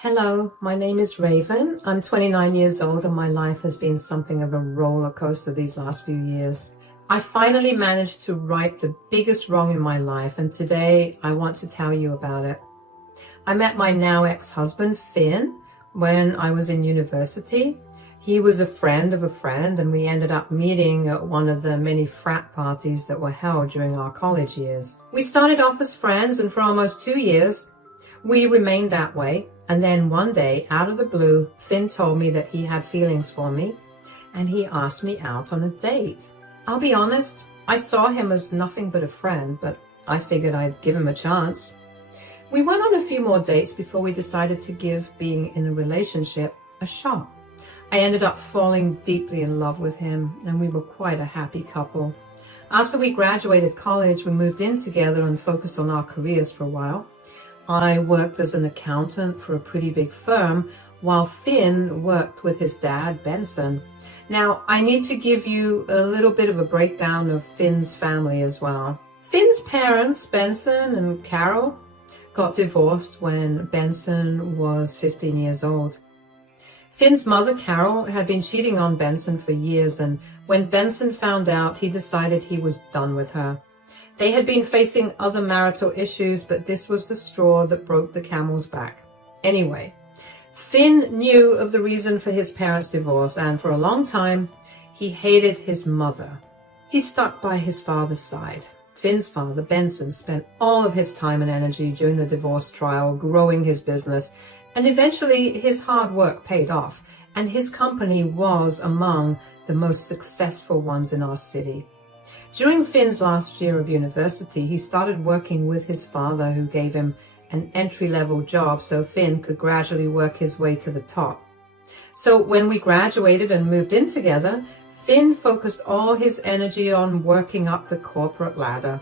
Hello, my name is Raven. I'm 29 years old and my life has been something of a roller coaster these last few years. I finally managed to right the biggest wrong in my life, and today I want to tell you about it. I met my now ex-husband, Finn, when I was in university. He was a friend of a friend, and we ended up meeting at one of the many frat parties that were held during our college years. We started off as friends, and for almost 2 years, we remained that way. And then one day, out of the blue, Finn told me that he had feelings for me, and he asked me out on a date. I'll be honest, I saw him as nothing but a friend, but I figured I'd give him a chance. We went on a few more dates before we decided to give being in a relationship a shot. I ended up falling deeply in love with him, and we were quite a happy couple. After we graduated college, we moved in together and focused on our careers for a while. I worked as an accountant for a pretty big firm, while Finn worked with his dad, Benson. Now, I need to give you a little bit of a breakdown of Finn's family as well. Finn's parents, Benson and Carol, got divorced when Benson was 15 years old. Finn's mother, Carol, had been cheating on Benson for years, and when Benson found out, he decided he was done with her. They had been facing other marital issues, but this was the straw that broke the camel's back. Anyway, Finn knew of the reason for his parents' divorce, and for a long time, he hated his mother. He stuck by his father's side. Finn's father, Benson, spent all of his time and energy during the divorce trial growing his business, and eventually his hard work paid off, and his company was among the most successful ones in our city. During Finn's last year of university, he started working with his father, who gave him an entry-level job so Finn could gradually work his way to the top. So when we graduated and moved in together, Finn focused all his energy on working up the corporate ladder.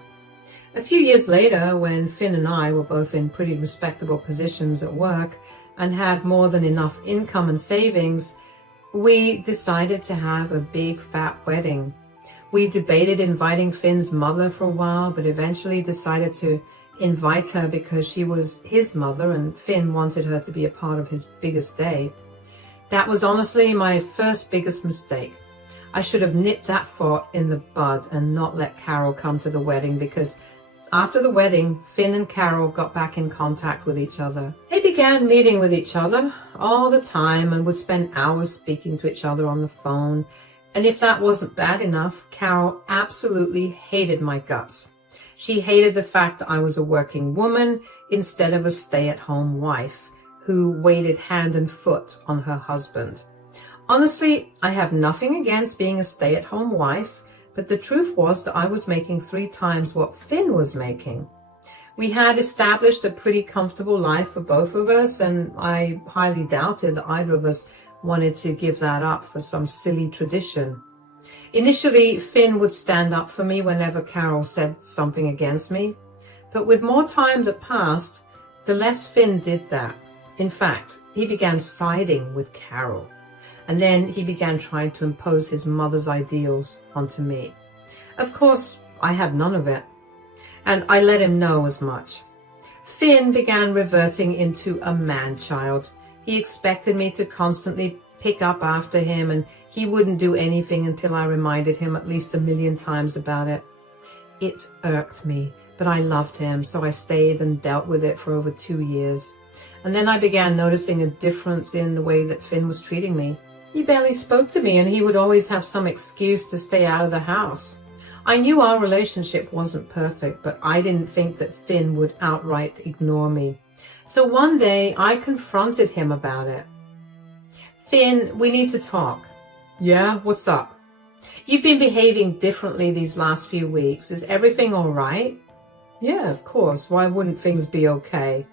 A few years later, when Finn and I were both in pretty respectable positions at work and had more than enough income and savings, we decided to have a big fat wedding. We debated inviting Finn's mother for a while, but eventually decided to invite her because she was his mother and Finn wanted her to be a part of his biggest day. That was honestly my first biggest mistake. I should have nipped that thought in the bud and not let Carol come to the wedding, because after the wedding, Finn and Carol got back in contact with each other. They began meeting with each other all the time and would spend hours speaking to each other on the phone. And if that wasn't bad enough, Carol absolutely hated my guts. She hated the fact that I was a working woman instead of a stay-at-home wife who waited hand and foot on her husband. Honestly, I have nothing against being a stay-at-home wife, but the truth was that I was making 3 times what Finn was making. We had established a pretty comfortable life for both of us, and I highly doubted that either of us wanted to give that up for some silly tradition. Initially, Finn would stand up for me whenever Carol said something against me, but with more time that passed, the less Finn did that. In fact, he began siding with Carol, and then he began trying to impose his mother's ideals onto me. Of course, I had none of it, and I let him know as much. Finn began reverting into a man-child. He expected me to constantly pick up after him, and he wouldn't do anything until I reminded him at least 1,000,000 times about it. It irked me, but I loved him, so I stayed and dealt with it for over 2 years. And then I began noticing a difference in the way that Finn was treating me. He barely spoke to me, and he would always have some excuse to stay out of the house. I knew our relationship wasn't perfect, but I didn't think that Finn would outright ignore me. So one day, I confronted him about it. Finn, we need to talk. Yeah, what's up? You've been behaving differently these last few weeks. Is everything all right? Yeah, of course. Why wouldn't things be okay?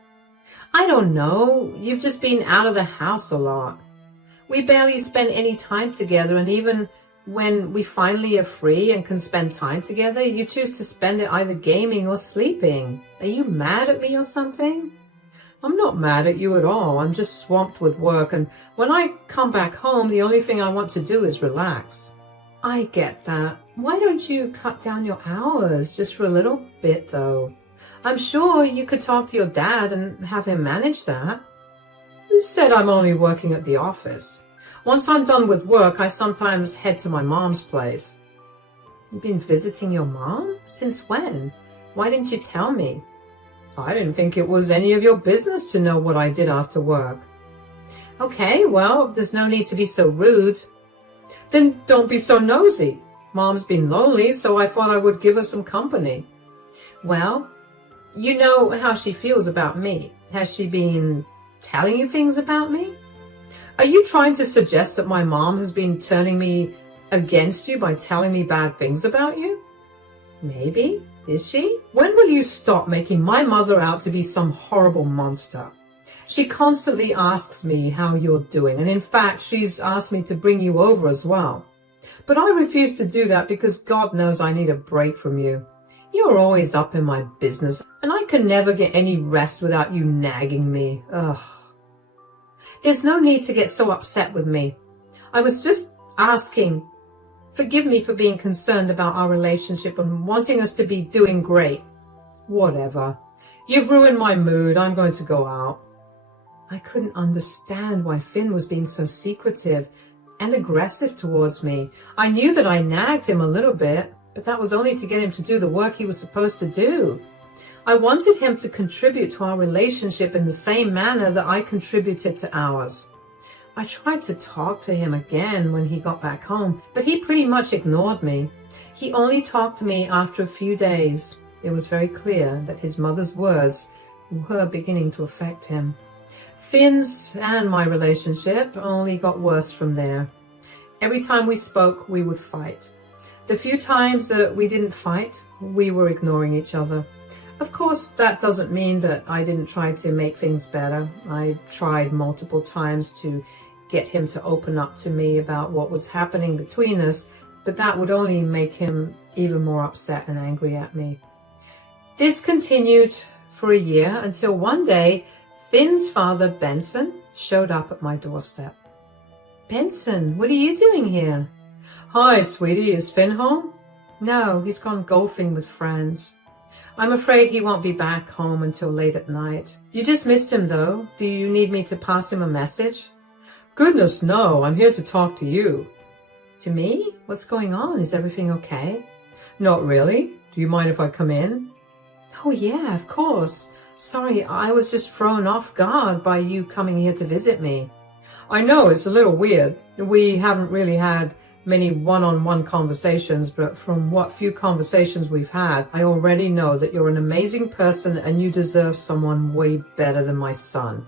I don't know. You've just been out of the house a lot. We barely spend any time together, and even when we finally are free and can spend time together, you choose to spend it either gaming or sleeping. Are you mad at me or something? I'm not mad at you at all. I'm just swamped with work, and when I come back home, the only thing I want to do is relax. I get that. Why don't you cut down your hours just for a little bit, though? I'm sure you could talk to your dad and have him manage that. Who said I'm only working at the office. Once I'm done with work, I sometimes head to my mom's place. You've been visiting your mom? Since when? Why didn't you tell me? I didn't think it was any of your business to know what I did after work. Okay, well, there's no need to be so rude. Then don't be so nosy. Mom's been lonely, so I thought I would give her some company. Well, you know how she feels about me. Has she been telling you things about me? Are you trying to suggest that my mom has been turning me against you by telling me bad things about you? Maybe. Is she? When will you stop making my mother out to be some horrible monster? She constantly asks me how you're doing, and in fact, she's asked me to bring you over as well. But I refuse to do that because God knows I need a break from you. You're always up in my business, and I can never get any rest without you nagging me. Ugh. There's no need to get so upset with me. I was just asking. Forgive me for being concerned about our relationship and wanting us to be doing great. Whatever. You've ruined my mood. I'm going to go out. I couldn't understand why Finn was being so secretive and aggressive towards me. I knew that I nagged him a little bit, but that was only to get him to do the work he was supposed to do. I wanted him to contribute to our relationship in the same manner that I contributed to ours. I tried to talk to him again when he got back home, but he pretty much ignored me. He only talked to me after a few days. It was very clear that his mother's words were beginning to affect him. Finn's and my relationship only got worse from there. Every time we spoke, we would fight. The few times that we didn't fight, we were ignoring each other. Of course, that doesn't mean that I didn't try to make things better. I tried multiple times to get him to open up to me about what was happening between us, but that would only make him even more upset and angry at me. This continued for a year until one day, Finn's father, Benson, showed up at my doorstep. Benson, what are you doing here? Hi, sweetie, is Finn home? No, he's gone golfing with friends. I'm afraid he won't be back home until late at night. You just missed him, though. Do you need me to pass him a message? Goodness, no. I'm here to talk to you. To me? What's going on? Is everything okay? Not really. Do you mind if I come in? Oh, yeah, of course. Sorry, I was just thrown off guard by you coming here to visit me. I know, it's a little weird. We haven't really had many one-on-one conversations, but from what few conversations we've had, I already know that you're an amazing person and you deserve someone way better than my son.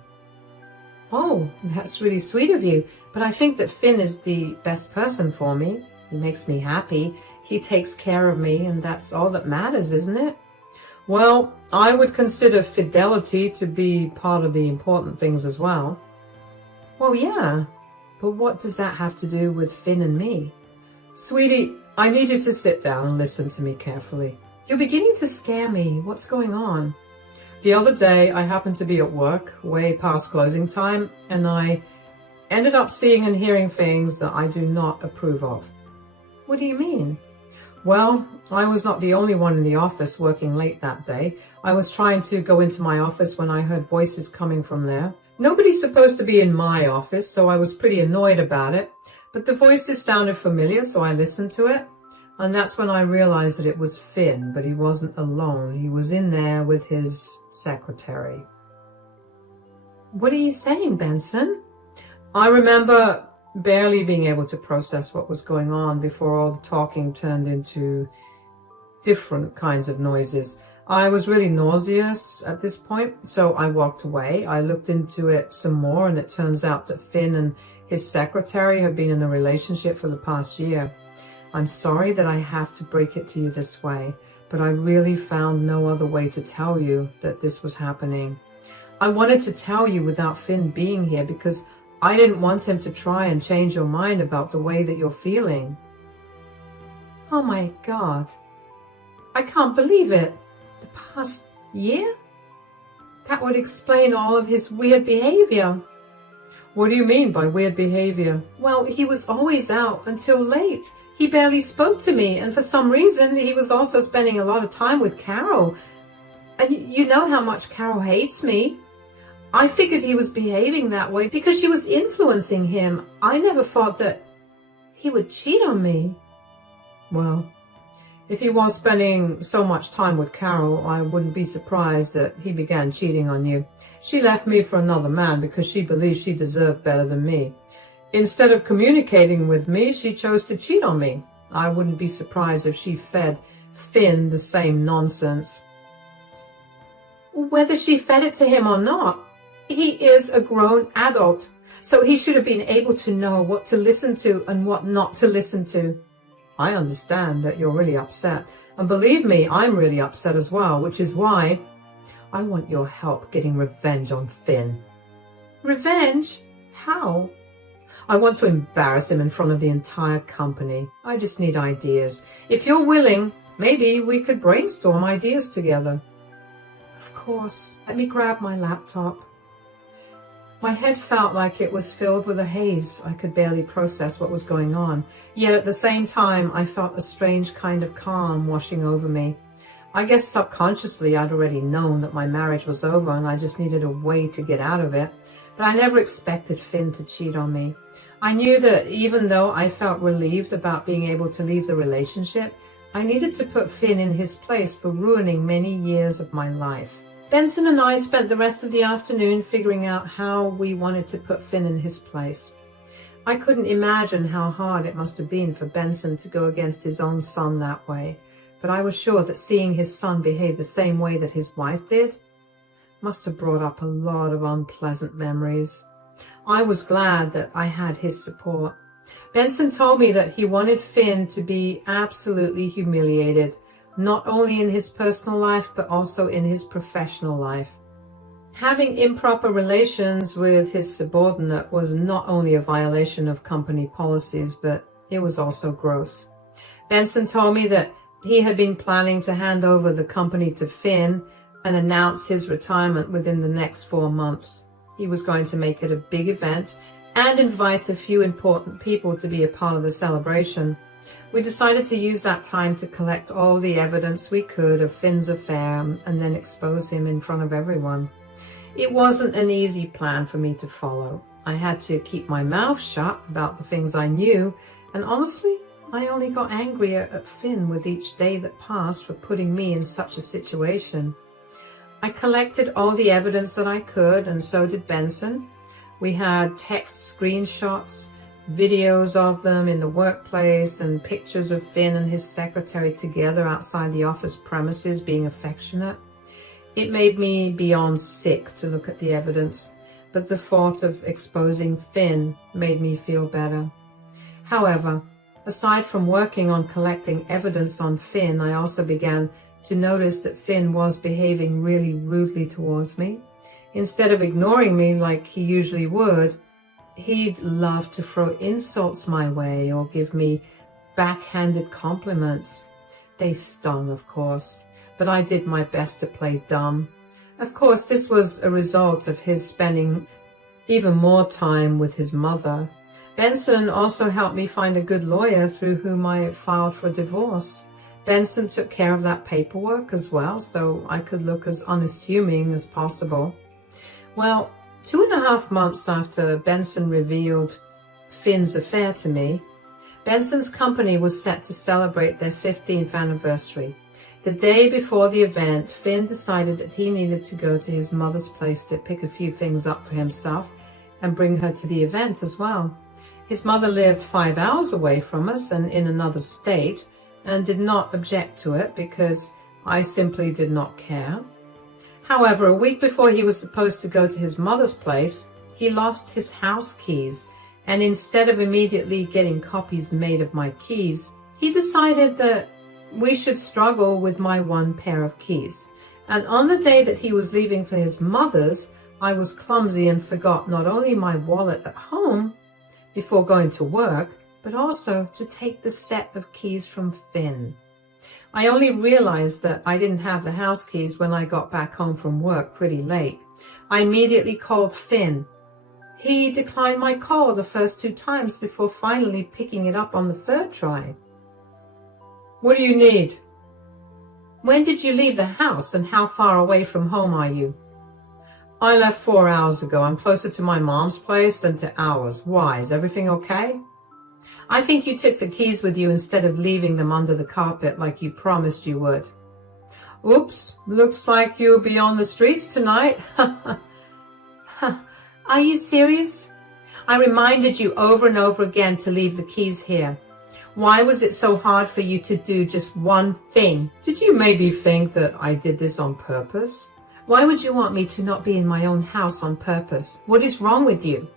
Oh, that's really sweet of you, but I think that Finn is the best person for me. He makes me happy. He takes care of me, and that's all that matters, isn't it? Well, I would consider fidelity to be part of the important things as well. Well, yeah. But what does that have to do with Finn and me? Sweetie, I need you to sit down and listen to me carefully. You're beginning to scare me. What's going on? The other day, I happened to be at work, way past closing time, and I ended up seeing and hearing things that I do not approve of. What do you mean? Well, I was not the only one in the office working late that day. I was trying to go into my office when I heard voices coming from there. Nobody's supposed to be in my office, so I was pretty annoyed about it. But the voices sounded familiar, so I listened to it. And that's when I realized that it was Finn, but he wasn't alone. He was in there with his secretary. What are you saying, Benson? I remember barely being able to process what was going on before all the talking turned into different kinds of noises. I was really nauseous at this point, so I walked away. I looked into it some more, and it turns out that Finn and his secretary have been in a relationship for the past year. I'm sorry that I have to break it to you this way, but I really found no other way to tell you that this was happening. I wanted to tell you without Finn being here because I didn't want him to try and change your mind about the way that you're feeling. Oh my God. I can't believe it. The past year? That would explain all of his weird behavior. What do you mean by weird behavior? Well, he was always out until late. He barely spoke to me, and for some reason, he was also spending a lot of time with Carol. And you know how much Carol hates me. I figured he was behaving that way because she was influencing him. I never thought that he would cheat on me. Well, if he was spending so much time with Carol, I wouldn't be surprised that he began cheating on you. She left me for another man because she believed she deserved better than me. Instead of communicating with me, she chose to cheat on me. I wouldn't be surprised if she fed Finn the same nonsense. Whether she fed it to him or not, he is a grown adult, so he should have been able to know what to listen to and what not to listen to. I understand that you're really upset, and believe me, I'm really upset as well, which is why I want your help getting revenge on Finn. Revenge? How? I want to embarrass him in front of the entire company. I just need ideas. If you're willing, maybe we could brainstorm ideas together. Of course. Let me grab my laptop. My head felt like it was filled with a haze. I could barely process what was going on. Yet at the same time, I felt a strange kind of calm washing over me. I guess subconsciously I'd already known that my marriage was over and I just needed a way to get out of it. But I never expected Finn to cheat on me. I knew that even though I felt relieved about being able to leave the relationship, I needed to put Finn in his place for ruining many years of my life. Benson and I spent the rest of the afternoon figuring out how we wanted to put Finn in his place. I couldn't imagine how hard it must have been for Benson to go against his own son that way, but I was sure that seeing his son behave the same way that his wife did must have brought up a lot of unpleasant memories. I was glad that I had his support. Benson told me that he wanted Finn to be absolutely humiliated, not only in his personal life, but also in his professional life. Having improper relations with his subordinate was not only a violation of company policies, but it was also gross. Benson told me that he had been planning to hand over the company to Finn and announce his retirement within the next 4 months. He was going to make it a big event and invite a few important people to be a part of the celebration. We decided to use that time to collect all the evidence we could of Finn's affair and then expose him in front of everyone. It wasn't an easy plan for me to follow. I had to keep my mouth shut about the things I knew, and honestly, I only got angrier at Finn with each day that passed for putting me in such a situation. I collected all the evidence that I could, and so did Benson. We had text screenshots, videos of them in the workplace, and pictures of Finn and his secretary together outside the office premises being affectionate. It made me beyond sick to look at the evidence, but the thought of exposing Finn made me feel better. However, aside from working on collecting evidence on Finn, I also began to notice that Finn was behaving really rudely towards me. Instead of ignoring me like he usually would, he'd love to throw insults my way or give me backhanded compliments. They stung, of course, but I did my best to play dumb. Of course, this was a result of his spending even more time with his mother. Benson also helped me find a good lawyer through whom I filed for divorce. Benson took care of that paperwork as well, so I could look as unassuming as possible. Well, 2.5 months after Benson revealed Finn's affair to me, Benson's company was set to celebrate their 15th anniversary. The day before the event, Finn decided that he needed to go to his mother's place to pick a few things up for himself and bring her to the event as well. His mother lived 5 hours away from us and in another state, and did not object to it because I simply did not care. However, a week before he was supposed to go to his mother's place, he lost his house keys, and instead of immediately getting copies made of my keys, he decided that we should struggle with my one pair of keys. And on the day that he was leaving for his mother's, I was clumsy and forgot not only my wallet at home before going to work, but also to take the set of keys from Finn. I only realized that I didn't have the house keys when I got back home from work pretty late. I immediately called Finn. He declined my call the first 2 times before finally picking it up on the 3rd try. What do you need? When did you leave the house and how far away from home are you? I left 4 hours ago. I'm closer to my mom's place than to ours. Why? Is everything okay? I think you took the keys with you instead of leaving them under the carpet like you promised you would. Oops, looks like you'll be on the streets tonight. Are you serious? I reminded you over and over again to leave the keys here. Why was it so hard for you to do just one thing? Did you maybe think that I did this on purpose? Why would you want me to not be in my own house on purpose? What is wrong with you?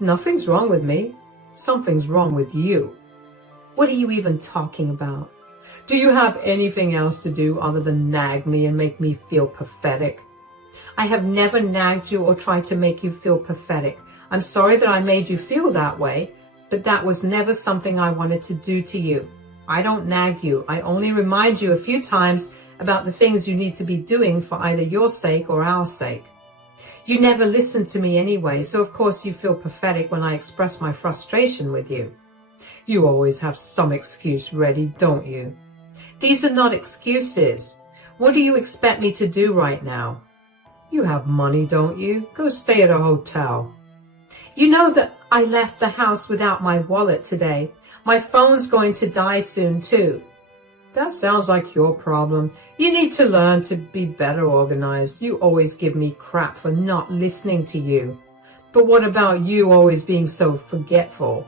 Nothing's wrong with me. Something's wrong with you. What are you even talking about? Do you have anything else to do other than nag me and make me feel pathetic? I have never nagged you or tried to make you feel pathetic. I'm sorry that I made you feel that way, but that was never something I wanted to do to you. I don't nag you. I only remind you a few times about the things you need to be doing for either your sake or our sake. You never listen to me anyway, so of course you feel pathetic when I express my frustration with you. You always have some excuse ready, don't you? These are not excuses. What do you expect me to do right now? You have money, don't you? Go stay at a hotel. You know that I left the house without my wallet today. My phone's going to die soon too. That sounds like your problem. You need to learn to be better organized. You always give me crap for not listening to you. But what about you always being so forgetful?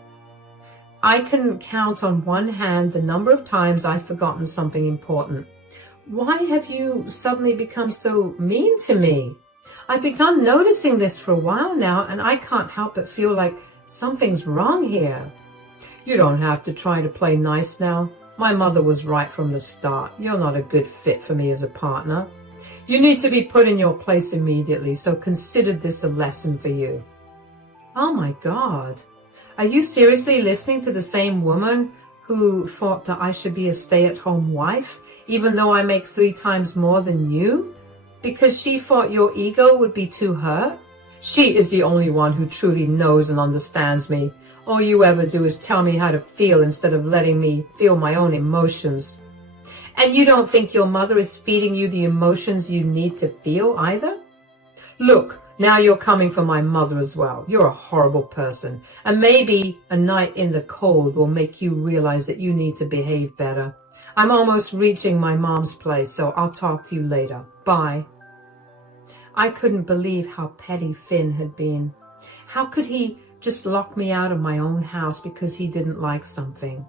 I can count on one hand the number of times I've forgotten something important. Why have you suddenly become so mean to me? I've begun noticing this for a while now, and I can't help but feel like something's wrong here. You don't have to try to play nice now. My mother was right from the start. You're not a good fit for me as a partner. You need to be put in your place immediately, so consider this a lesson for you. Oh my God. Are you seriously listening to the same woman who thought that I should be a stay-at-home wife, even though I make 3 times more than you? Because she thought your ego would be too hurt? She is the only one who truly knows and understands me. All you ever do is tell me how to feel instead of letting me feel my own emotions. And you don't think your mother is feeding you the emotions you need to feel either? Look, now you're coming for my mother as well. You're a horrible person. And maybe a night in the cold will make you realize that you need to behave better. I'm almost reaching my mom's place, so I'll talk to you later. Bye. I couldn't believe how petty Finn had been. How could he just lock me out of my own house because he didn't like something?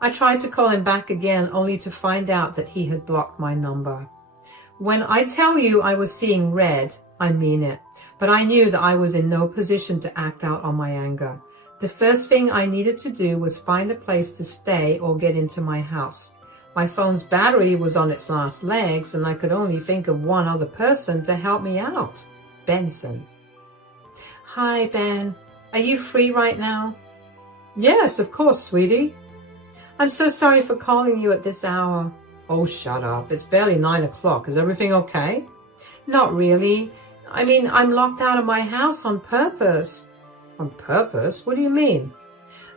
I tried to call him back again, only to find out that he had blocked my number. When I tell you I was seeing red, I mean it. But I knew that I was in no position to act out on my anger. The first thing I needed to do was find a place to stay or get into my house. My phone's battery was on its last legs, and I could only think of one other person to help me out. Benson. Hi, Ben. Are you free right now? Yes, of course, sweetie. I'm so sorry for calling you at this hour. Oh, shut up. It's barely 9 o'clock. Is everything okay? Not really. I mean, I'm locked out of my house on purpose. On purpose? What do you mean?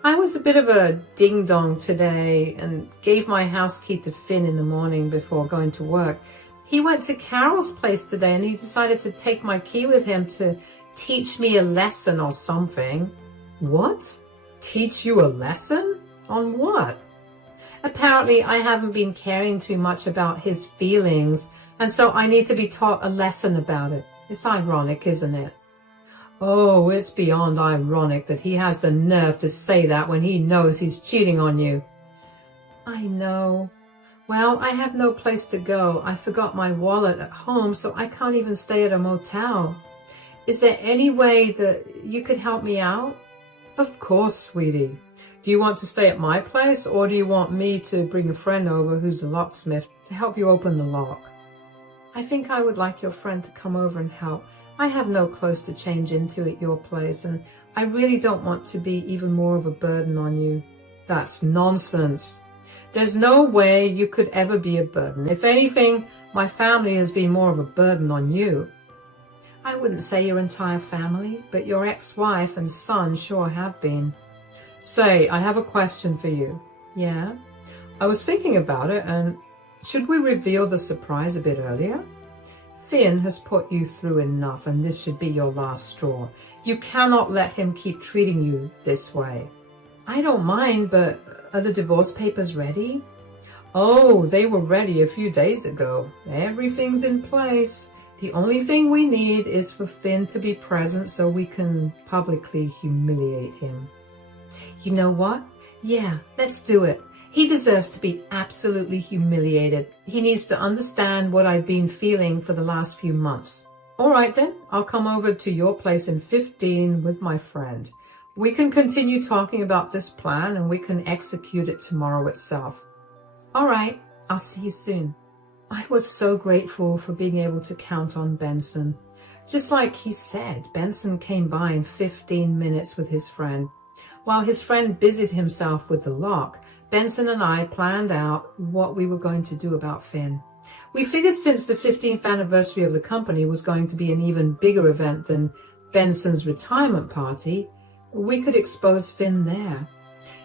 I was a bit of a ding-dong today and gave my house key to Finn in the morning before going to work. He went to Carol's place today and he decided to take my key with him to teach me a lesson or something. What? Teach you a lesson? On what? Apparently, I haven't been caring too much about his feelings, and so I need to be taught a lesson about it. It's ironic, isn't it? Oh, it's beyond ironic that he has the nerve to say that when he knows he's cheating on you. I know. Well, I have no place to go. I forgot my wallet at home, so I can't even stay at a motel. Is there any way that you could help me out? Of course, sweetie. Do you want to stay at my place, or do you want me to bring a friend over who's a locksmith to help you open the lock? I think I would like your friend to come over and help. I have no clothes to change into at your place, and I really don't want to be even more of a burden on you. That's nonsense. There's no way you could ever be a burden. If anything, my family has been more of a burden on you. I wouldn't say your entire family, but your ex-wife and son sure have been. Say, I have a question for you. Yeah? I was thinking about it, and should we reveal the surprise a bit earlier? Finn has put you through enough, and this should be your last straw. You cannot let him keep treating you this way. I don't mind, but are the divorce papers ready? Oh, they were ready a few days ago. Everything's in place. The only thing we need is for Finn to be present so we can publicly humiliate him. You know what? Yeah, let's do it. He deserves to be absolutely humiliated. He needs to understand what I've been feeling for the last few months. All right then, I'll come over to your place in 15 with my friend. We can continue talking about this plan and we can execute it tomorrow itself. All right, I'll see you soon. I was so grateful for being able to count on Benson. Just like he said, Benson came by in 15 minutes with his friend. While his friend busied himself with the lock, Benson and I planned out what we were going to do about Finn. We figured since the 15th anniversary of the company was going to be an even bigger event than Benson's retirement party, we could expose Finn there.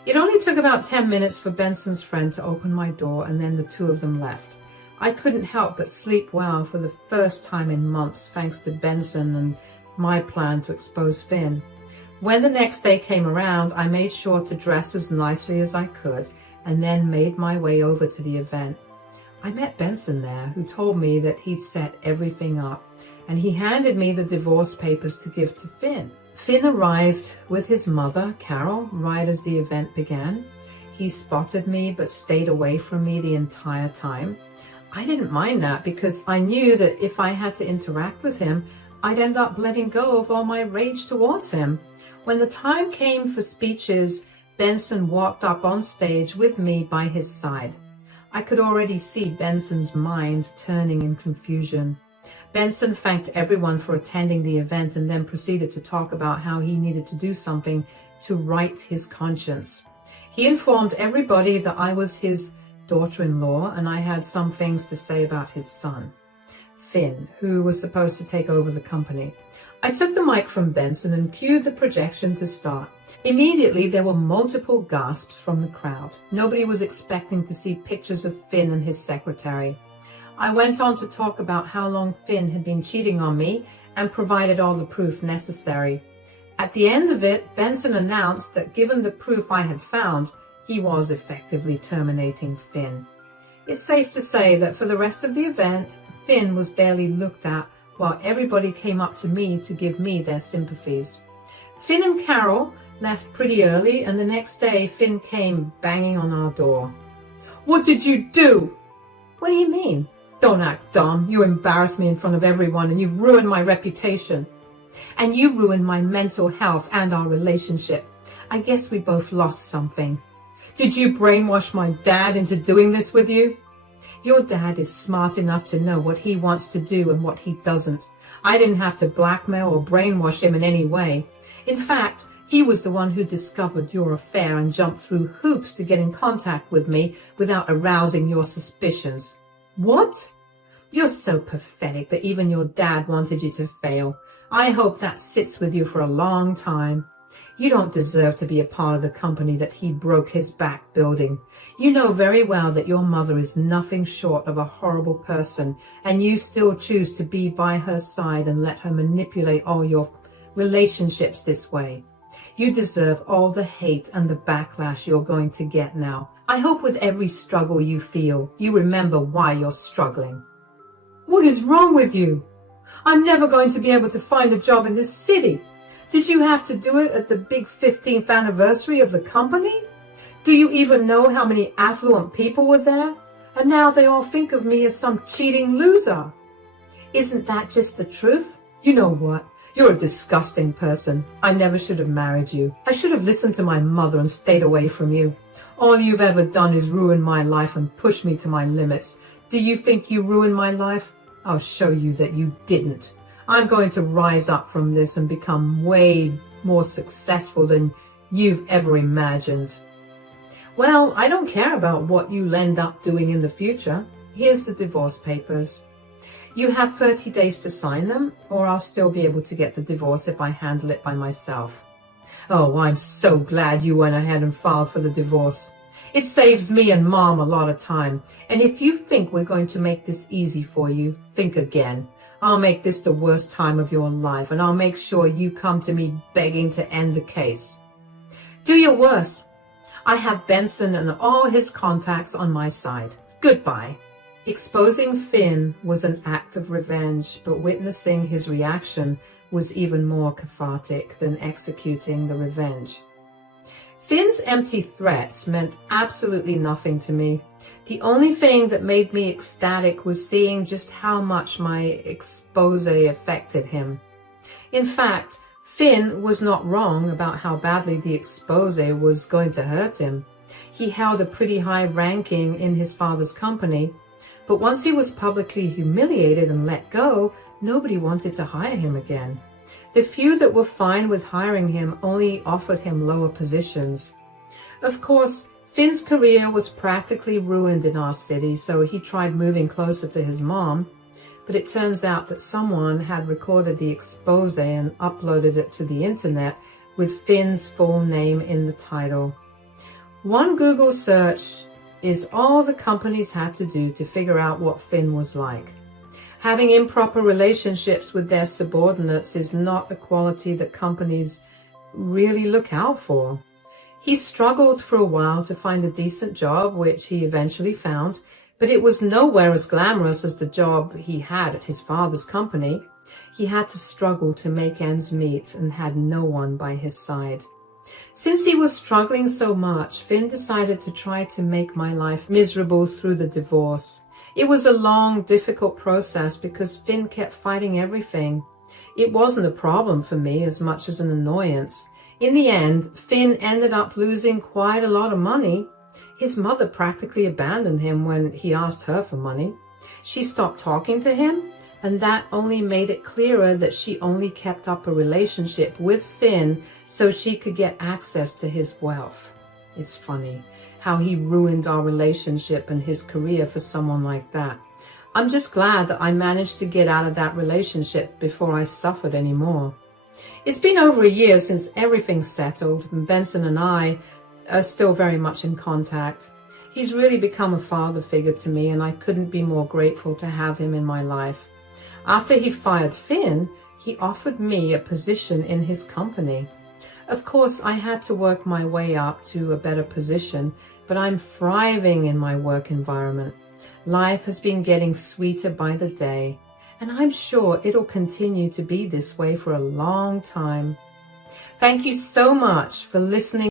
It only took about 10 minutes for Benson's friend to open my door, and then the two of them left. I couldn't help but sleep well for the first time in months thanks to Benson and my plan to expose Finn. When the next day came around, I made sure to dress as nicely as I could and then made my way over to the event. I met Benson there, who told me that he'd set everything up, and he handed me the divorce papers to give to Finn. Finn arrived with his mother, Carol, right as the event began. He spotted me but stayed away from me the entire time. I didn't mind that because I knew that if I had to interact with him, I'd end up letting go of all my rage towards him. When the time came for speeches, Benson walked up on stage with me by his side. I could already see Benson's mind turning in confusion. Benson thanked everyone for attending the event and then proceeded to talk about how he needed to do something to right his conscience. He informed everybody that I was his daughter-in-law and I had some things to say about his son, Finn, who was supposed to take over the company. I took the mic from Benson and cued the projection to start. Immediately, there were multiple gasps from the crowd. Nobody was expecting to see pictures of Finn and his secretary. I went on to talk about how long Finn had been cheating on me and provided all the proof necessary. At the end of it, Benson announced that given the proof I had found, he was effectively terminating Finn. It's safe to say that for the rest of the event, Finn was barely looked at while everybody came up to me to give me their sympathies. Finn and Carol left pretty early, and the next day Finn came banging on our door. "What did you do?" "What do you mean?" "Don't act dumb. You embarrassed me in front of everyone and you ruined my reputation. And you ruined my mental health and our relationship. I guess we both lost something. Did you brainwash my dad into doing this with you?" "Your dad is smart enough to know what he wants to do and what he doesn't. I didn't have to blackmail or brainwash him in any way. In fact, he was the one who discovered your affair and jumped through hoops to get in contact with me without arousing your suspicions." "What?" "You're so pathetic that even your dad wanted you to fail. I hope that sits with you for a long time. You don't deserve to be a part of the company that he broke his back building. You know very well that your mother is nothing short of a horrible person, and you still choose to be by her side and let her manipulate all your relationships this way. You deserve all the hate and the backlash you're going to get now. I hope with every struggle you feel, you remember why you're struggling." "What is wrong with you? I'm never going to be able to find a job in this city. Did you have to do it at the big 15th anniversary of the company? Do you even know how many affluent people were there? And now they all think of me as some cheating loser. Isn't that just the truth? You know what? You're a disgusting person. I never should have married you. I should have listened to my mother and stayed away from you. All you've ever done is ruin my life and push me to my limits. Do you think you ruined my life? I'll show you that you didn't. I'm going to rise up from this and become way more successful than you've ever imagined." "Well, I don't care about what you'll end up doing in the future. Here's the divorce papers. You have 30 days to sign them, or I'll still be able to get the divorce if I handle it by myself." "Oh, I'm so glad you went ahead and filed for the divorce. It saves me and Mom a lot of time. And if you think we're going to make this easy for you, think again. I'll make this the worst time of your life, and I'll make sure you come to me begging to end the case. Do your worst. I have Benson and all his contacts on my side. Goodbye. Exposing Finn was an act of revenge, but witnessing his reaction was even more cathartic than executing the revenge. Finn's empty threats meant absolutely nothing to me. The only thing that made me ecstatic was seeing just how much my expose affected him. In fact, Finn was not wrong about how badly the expose was going to hurt him. He held a pretty high ranking in his father's company, but once he was publicly humiliated and let go, nobody wanted to hire him again. The few that were fine with hiring him only offered him lower positions. Of course, Finn's career was practically ruined in our city, so he tried moving closer to his mom, but it turns out that someone had recorded the expose and uploaded it to the internet with Finn's full name in the title. One Google search is all the companies had to do to figure out what Finn was like. Having improper relationships with their subordinates is not a quality that companies really look out for. He struggled for a while to find a decent job, which he eventually found, but it was nowhere as glamorous as the job he had at his father's company. He had to struggle to make ends meet and had no one by his side. Since he was struggling so much, Finn decided to try to make my life miserable through the divorce. It was a long, difficult process because Finn kept fighting everything. It wasn't a problem for me as much as an annoyance. In the end, Finn ended up losing quite a lot of money. His mother practically abandoned him when he asked her for money. She stopped talking to him, and that only made it clearer that she only kept up a relationship with Finn so she could get access to his wealth. It's funny how he ruined our relationship and his career for someone like that. I'm just glad that I managed to get out of that relationship before I suffered anymore. It's been over a year since everything's settled, and Benson and I are still very much in contact. He's really become a father figure to me, and I couldn't be more grateful to have him in my life. After he fired Finn, he offered me a position in his company. Of course, I had to work my way up to a better position, but I'm thriving in my work environment. Life has been getting sweeter by the day, and I'm sure it'll continue to be this way for a long time. Thank you so much for listening.